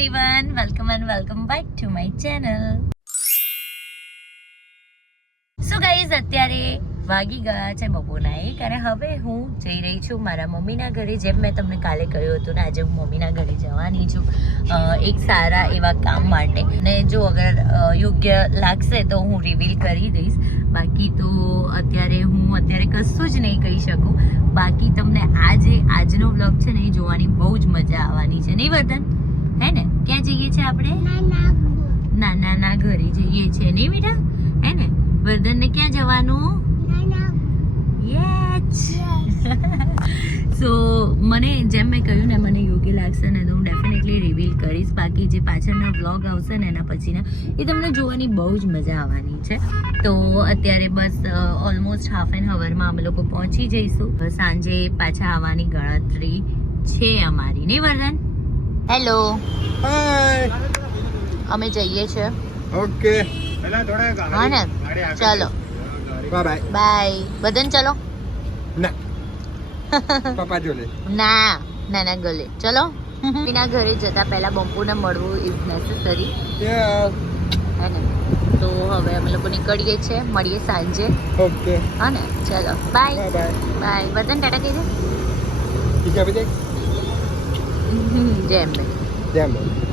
everyone, welcome and welcome back to my channel. So guys, અત્યારે વાગી ગયા છે બપોરના 1 અને હવે હું જઈ રહી છું મારા મમ્મીના ઘરે. જેમ મેં તમને કાલે કહ્યું હતું ને, આજે હું મમ્મીના ઘરે જવાની છું એક સારા એવા કામ માટે. અને જો અગર યોગ્ય લાગશે તો હું રિવીલ કરી દઈશ. બાકી તો અત્યારે કશું જ નહીં કહી શકું. બાકી તમને આજનો વ્લોગ છે ને એ જોવાની બહુ જ મજા આવવાની છે, નહીં વર્ધન? હે ને? ક્યાં જઈએ છીએ આપણે? નાના ઘરે જઈએ છીએ, નહીં બેટા? હે ને? વર્ધન ને ક્યાં જવાનું? સો મને જેમ મેં કહ્યું ને, મને યોગ્ય લાગશે ને તો હું ડેફિનેટલી રિવીલ કરીશ. બાકી જે પાછળના વ્લોગ આવશે ને એના પછીના, એ તમને જોવાની બહુ જ મજા આવવાની છે. તો અત્યારે બસ ઓલમોસ્ટ હાફ એન અવરમાં અમે લોકો પહોંચી જઈશું. સાંજે પાછા આવવાની ગણતરી છે અમારી, નહીં વર્ધન? હેલો, અમે જઈએ છીએ. ઓકે, હા ને? ચાલો, બાય બાય. બદન ચલો. ના પપ્પા જોડે ના ગલે ચલો. બીના ઘરે જતા પહેલા બંપુને મળવું ઇઝ નેસેસરી. તો હવે અમે લોકો નીકળીએ છીએ, મળીએ સાંજે. ઓકે, હા ને? ચલો, બાય બાય. બદન ટાટા કહી દે. જેમ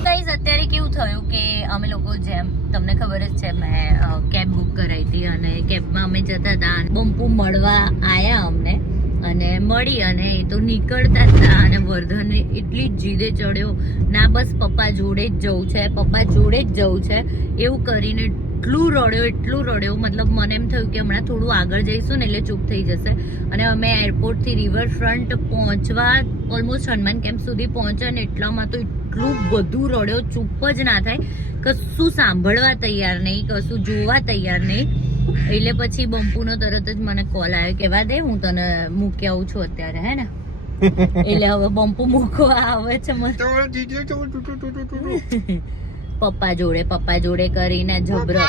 ગાઈઝ, અત્યારે કેવું થયું કે અમે લોકો, જેમ તમને ખબર જ છે, મેં કેબ બુક કરાવી હતી અને કેબમાં અમે જતા હતા. બંપુ મળવા આવ્યા અમને અને મળી, અને એ તો નીકળતા હતા અને વર્ધન એટલી જીદે ચડ્યો ના, બસ પપ્પા જોડે જ જવું છે, પપ્પા જોડે જ જવું છે એવું કરીને એટલું રડ્યો. મતલબ મને એમ થયું કે હમણાં થોડું આગળ જઈશું ને એટલે ચૂપ થઈ જશે. અને અમે એરપોર્ટથી રિવરફ્રન્ટ પહોંચવા ઓલમોસ્ટ હનુમાન કેમ્પ સુધી પહોંચ્યા ને એટલામાં તો એટલું બધું રડ્યો, ચૂપ જ ના થાય. કશું સાંભળવા તૈયાર નહીં, કશું જોવા તૈયાર નહીં. એટલે પછી બંપુનો તરત જ મને કોલ આવ્યો, કહેવા દે હું તને મૂકી આવું છું અત્યારે, હે ને? એટલે હવે બંપુ મૂકવા આવે છે મને પપ્પા જોડે કરીને જબરો.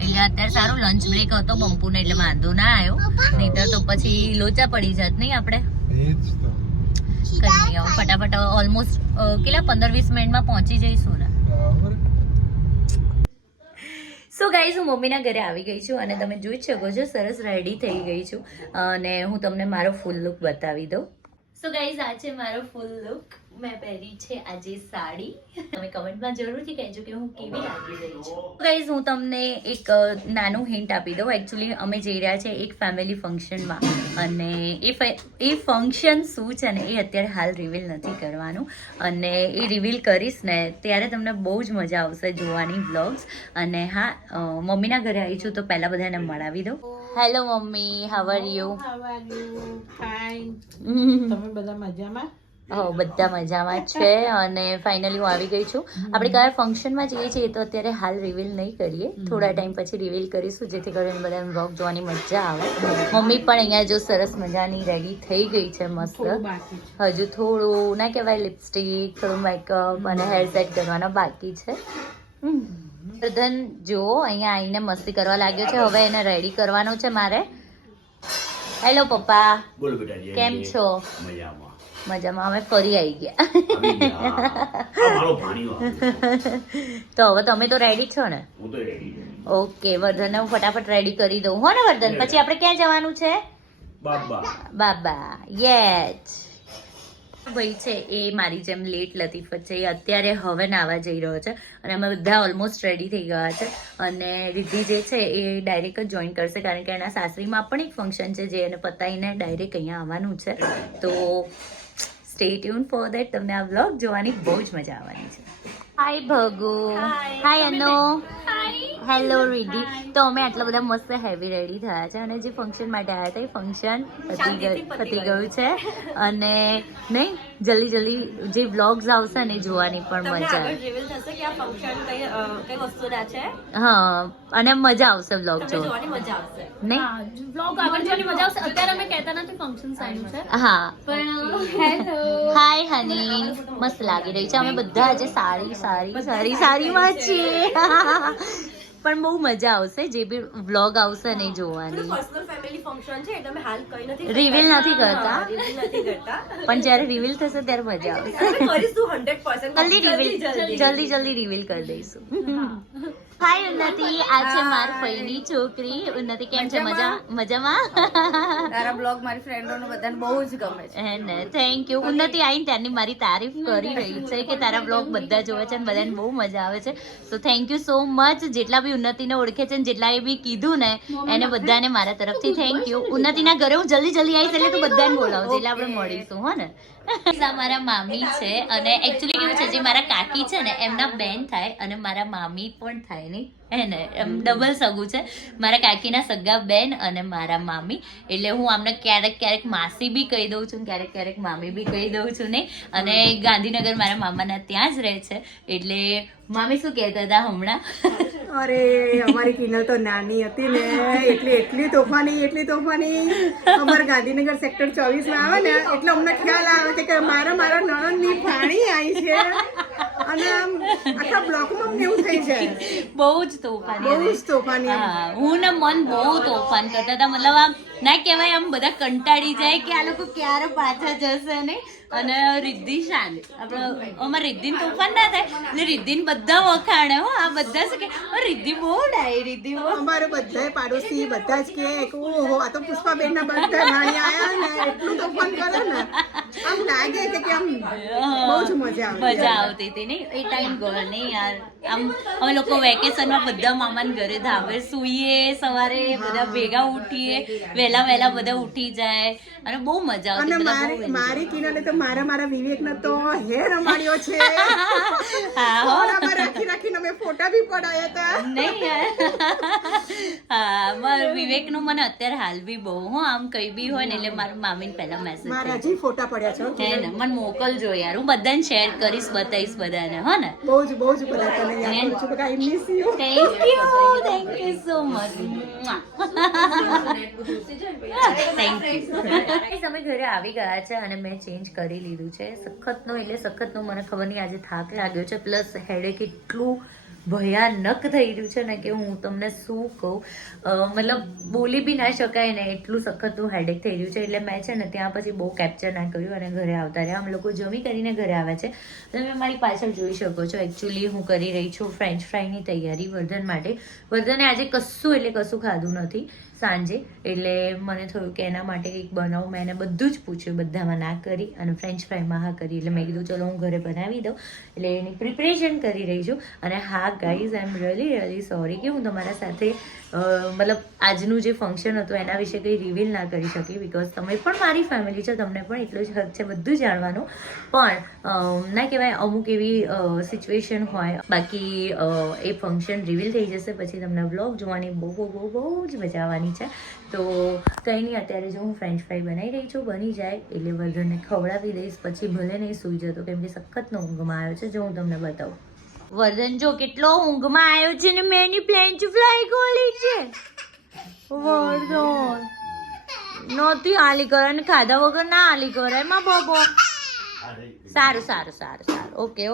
એટલે અત્યારે સારું લંચ બ્રેક હતો બંપુને, એટલે વાંધો ના આવ્યો. નહીતર તો પછી લોચા પડી જાત નહીં આપણે. કઈ નહીં, ફટાફટ ઓલમોસ્ટ કેટલા 15-20 મિનિટમાં પહોંચી જઈશું ને. સો ગાઈઝ, હું મમ્મીના ઘરે આવી ગઈ છું અને તમે જોઈ શકો છો સરસ રેડી થઈ ગઈ છું. અને હું તમને મારો ફૂલ લુક બતાવી દઉં. સો ગાઈઝ, આ છે મારો ફૂલ લુક. મેં પહેરી છે આજે સાડી. તમે કમેન્ટમાં જરૂરથી કહેજો કે હું કેવી લાગી રહી છું. ગાઈઝ, હું તમને એક નાનું હિન્ટ આપી દઉં. એકચ્યુઅલી અમે જઈ રહ્યા છીએ એક ફેમિલી ફંક્શનમાં, અને એ ફંક્શન શું છે ને એ અત્યારે હાલ રિવીલ નથી કરવાનું. અને એ રિવીલ કરીશ ને ત્યારે તમને બહુ જ મજા આવશે જોવાની વ્લોગ્સ. અને હા, મમ્મીના ઘરે આવી છું તો પહેલાં બધાને મળાવી દઉં. Hello mummy, how are you? તમે બધા મજામાં? બધા મજામાં છે. અને ફાઇનલી હું આવી ગઈ છું. આપણે કયા ફંક્શનમાં જઈએ છીએ એ તો અત્યારે હાલ રિવીલ નહીં કરીએ, થોડા ટાઈમ પછી રિવીલ કરીશું, જેથી કરીને બધાને વ્લોગ જોવાની મજા આવે. મમ્મી પણ અહીંયા જો સરસ મજાની રેડી થઈ ગઈ છે, મસ્ત. હજુ થોડું ના કહેવાય, લિપસ્ટિક, થોડું મેકઅપ અને હેર સેટ કરવાના બાકી છે. વર્ધન જો અહીંયા આવીને મસ્તી કરવા લાગ્યો છે. હવે એને રેડી કરવાનો છે મારે. હેલો પપ્પા, કેમ છો? મજામાં. અમે ફરી આવી ગયા. તો હવે તમે તો રેડી છો ને? ઓકે, વર્ધન હું ફટાફટ રેડી કરી દઉં, હો ને વર્ધન? પછી આપણે ક્યાં જવાનું છે? બાબા. યસ, ભાઈ છે એ મારી જેમ લેટ લતીફત છે, એ અત્યારે હવે નાવા જઈ રહ્યો છે. અને અમે બધા ઓલમોસ્ટ રેડી થઈ ગયા છે. અને રિદ્ધિ જે છે એ ડાયરેક્ટ જ જોઈન કરશે, કારણ કે એના સાસરીમાં પણ એક ફંક્શન છે જે એને પતાવીને ડાયરેક્ટ અહીંયા આવવાનું છે. તો સ્ટે ટ્યુન ફોર ધેટ. તમને આ વ્લોગ જોવાની બહુ જ મજા આવવાની છે. હાય ભગુ. હાય અનુ. હેલો રિદ્ધિ. તો અમે આટલા બધા મસ્ત હેવી રેડી થયા છે અને જે ફંક્શન માટે આવ્યા હતા એ ફંક્શન પતી ગયું છે. અને નહીં, જલ્દી જે વ્લોગ્સ આવશે ને એ જોવાની પણ મજા આવે. હા, અને મજા આવશે વ્લોગ જોવાની. નહીં, હા. હાય હની, મસ્ત લાગી રહી છે. અમે બધા આજે સારીમાં છીએ. પણ બહુ મજા આવશે જે બી વ્લોગ આવશે ને એ જોવાની. પર્સનલ ફેમિલી ફંક્શન છે એટલે અમે હાલ કઈ નથી રિવીલ નથી કરતા reveal નથી કરતા. પણ જ્યારે રિવીલ થશે ત્યારે મજા આવશે. અમે કરીશું 100%. જલ્દી રિવીલ કરી દઈશું. હાય ઉન્નતિ, આ છે માર ફઈની છોકરી. ઉન્નતિ કેમ છે? મજામાં? તારા બ્લોગ મારી ફ્રેન્ડોને બધાને બહુ જ ગમે છે. હે ને, થેન્ક યુ. ઉન્નતિ આઈને ત્યારની મારી તારીફ કરી રહી છે કે તારા બ્લોગ બધા જોવે છે અને બધાને બહુ મજા આવે છે. તો થેન્ક યુ સો મચ. જેટલા બી ઉન્નતિને ઓળખે છે ને જેટલાએ બી કીધું ને એને બધાને મારા તરફથી થેન્ક યુ. ઉન્નતિના ઘરે હું જલ્દી આવીશ એટલે તું બધાને બોલાવજે એટલે આપણે મળીશું, હો ને. મારા મામી છે અને એકચ્યુઅલી કેવું છે, જે મારા કાકી છે ને એમના બેન થાય અને મારા મામી પણ થાય નહીં, હે ને, એમ ડબલ સગું છે. મારા કાકીના સગા બેન અને મારા મામી, એટલે હું આમને ક્યારેક માસી બી કહી દઉં છું, ક્યારેક મામી બી કહી દઉં છું નહીં. અને ગાંધીનગર મારા મામાના ત્યાં જ રહે છે. એટલે મામી શું કહેતા હતા હમણાં? અરે અમારી કિનલ તો નાની હતી ને એટલી તોફાની અમારે ગાંધીનગર સેક્ટર 24 માં આવે ને એટલે અમને ખ્યાલ આવે છે કે મારા નણંદની ભાણી આવી છે અને આમ આખા બ્લોકમાં અમને એવું થઈ જાય. બહુ જ તોફાની. હા, હું ને મન બહુ તોફાન કરતા હતા. મતલબ આમ ના કહેવાય, આમ બધા કંટાળી જાય કે આ લોકો ક્યારે પાછા જશે નહીં. અને રિદ્ધિ શાંત, આપણે અમારે રિદ્ધિને તોફાન ના થાય એટલે રિદ્ધિને બધા વખાણે. હો, આ બધા શું કે રિદ્ધિ બહુ ડાય, રિદ્ધિ બહુ. અમારે બધા પાડોશી બધા જ કે ઓહો આ તો પુષ્પાબેન ના બધા ભાણી આયા ને એટલું તોફાન કરે ને આમ લાગે કે આમ બહુ જ મજા આવતી હતી નહીં એ ટાઈમ ગયો નહીં યાર. આમ અમે લોકો વેકેશનમાં બધા મામાના ઘરે ધાબે સૂઈએ, સવારે બધા ભેગા ઉઠીએ, વહેલા બધા ઉઠી જાય અને બહુ મજા આવતી. અને મારી કિનારે તો મારા વિવેકને તો હેર રમાડ્યો છે. રાખીને અમે ફોટા બી પડાયા હતા નહીં યાર. હા, મારા વિવેકનું મને અત્યારે હાલ બી બહુ, હો, આમ કઈ બી હોય ને એટલે મારા મામીને પહેલા મેસેજ મારા હજી ફોટા પડ્યા છે હે ને, મને મોકલજો યાર. હું બધાને શેર કરીશ, બતાવીશ બધાને, હો ને. બહુ જ બધા તને યાદ કરું છું. બકા I miss you. Thank you so much. Thank you. અમે ઘરે આવી ગયા છે અને મેં ચેન્જ કરી લીધું છે. સખતનો મને ખબર નહીં આજે થાક લાગ્યો છે, પ્લસ હેડેક એટલું ભયાનક થઈ રહ્યું છે ને કે હું તમને શું કહું. મતલબ બોલી બી ના શકાય ને એટલું સખતનું હેડેક થઈ રહ્યું છે. એટલે મેં છે ને ત્યાં પછી બહુ કેપ્ચર ના કર્યું અને ઘરે આવતા રહ્યા. અમે લોકો જમી કરીને ઘરે આવ્યા છે. તમે મારી પાછળ જોઈ શકો છો. એકચ્યુઅલી હું કરી રહી છું ફ્રેન્ચ ફ્રાઈની તૈયારી વર્ધન માટે. વર્ધને આજે કશું ખાધું નથી સાંજે, એટલે મને થયું કે એના માટે કંઈક બનાવું. મેં એને બધું જ પૂછ્યું, બધામાં ના કરી અને ફ્રેન્ચ ફ્રાઈમાં હા કરી. એટલે મેં કીધું ચલો હું ઘરે બનાવી દઉં, એટલે એની પ્રિપરેશન કરી રહી છું. અને હા guys, I am really sorry કે હું તમારા સાથે મતલબ આજનું જે ફંક્શન હતું એના વિશે કંઈ રિવીલ ના કરી શકી, બિકોઝ તમે પણ મારી ફેમિલી છો, તમને પણ એટલું જ હક છે બધું જાણવાનું. પણ ના કહેવાય, અમુક એવી સિચ્યુએશન હોય. બાકી એ ફંક્શન રિવીલ થઈ જશે પછી તમને વ્લોગ જોવાની બહુ જ મજા આવવાની છે. તો કંઈ નહીં, અત્યારે જો હું ફ્રેન્ચ ફ્રાઈ બનાવી રહી છું, બની જાય એટલે વર્ધનને ખવડાવી દઈશ. પછી ભલે નહીં સૂઈ જતો કેમ કે સખતનો ઊંઘમાં આવ્યો છે. જો હું તમને બતાવું, વર્ધન જો કેટલો ઊંઘમાં આવ્યો છે ને મેં એની ફ્રેન્ચ ફ્રાઈ ખોલી છે. વર્ધન નહોતી આલી કરે અને ખાધા વગર ના આલી કરે એમાં બોબો. સારું. ઓકે.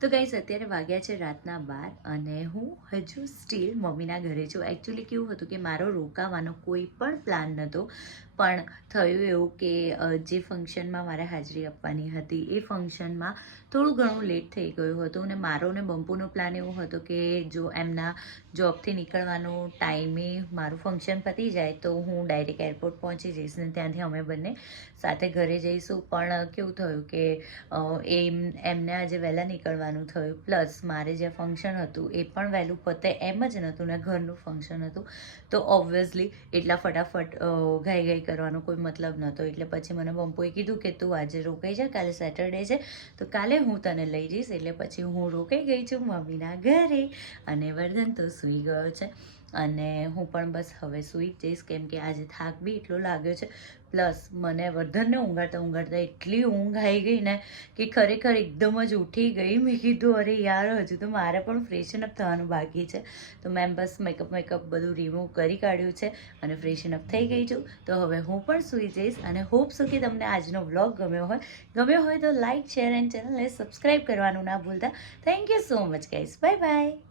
તો ગાઈસ, અત્યારે વાગ્યા છે રાતના 12 અને હું હજુ સ્ટીલ મમ્મીના ઘરે છું. એકચ્યુઅલી કેવું હતું કે મારો રોકાવાનો કોઈ પણ પ્લાન નહોતો, પણ થયું એવું કે જે ફંક્શનમાં મારે હાજરી આપવાની હતી એ ફંક્શનમાં થોડું ઘણું લેટ થઈ ગયું હતું. અને મારો ને બંપુનો પ્લાન એવો હતો કે જો એમના જોબથી નીકળવાનો ટાઈમે મારું ફંક્શન પતી જાય તો હું ડાયરેક્ટ એરપોર્ટ પહોંચી જઈશ ને ત્યાંથી અમે બંને સાથે ઘરે જઈશું. પણ કેવું થયું કે એમને આજે વહેલા નીકળવાનું થયું, પ્લસ મારે જે ફંક્શન હતું એ પણ વહેલું પતે એમ જ નહોતું ને ઘરનું ફંક્શન હતું. તો ઓબ્વિયસલી એટલા ફટાફટ ઘાઈ કરવાનો કોઈ મતલબ નહોતો. એટલે પછી મને બંપુએ કીધું કે તું આજે રોકાઈ જા, કાલે સેટરડે છે તો કાલે હું તને લઈ જઈશ. એટલે પછી હું રોકાઈ ગઈ છું મમ્મીના ઘરે અને વર્ધન તો સૂઈ ગયો છે. અને હું પણ બસ હવે સૂઈ જઈશ, કેમ કે આજે થાક બી એટલો લાગ્યો છે. પ્લસ મને વર્ધનને ઊંઘાડતા એટલી ઊંઘ આવી ગઈ ને કે ખરેખર એકદમ જ ઉઠી ગઈ. મેં કીધું અરે યાર હજુ તો મારે પણ ફ્રેશન અપ થવાનું બાકી છે. તો મેં બસ મેકઅપ બધું રિમૂવ કરી કાઢ્યું છે અને ફ્રેશન અપ થઈ ગઈ છું. તો હવે હું પણ સૂઈ જઈશ અને હોપ છું કે તમને આજનો વ્લોગ ગમ્યો હોય તો લાઇક, શેર એન્ડ ચેનલને સબસ્ક્રાઈબ કરવાનું ના ભૂલતા. Thank you so much guys. Bye bye.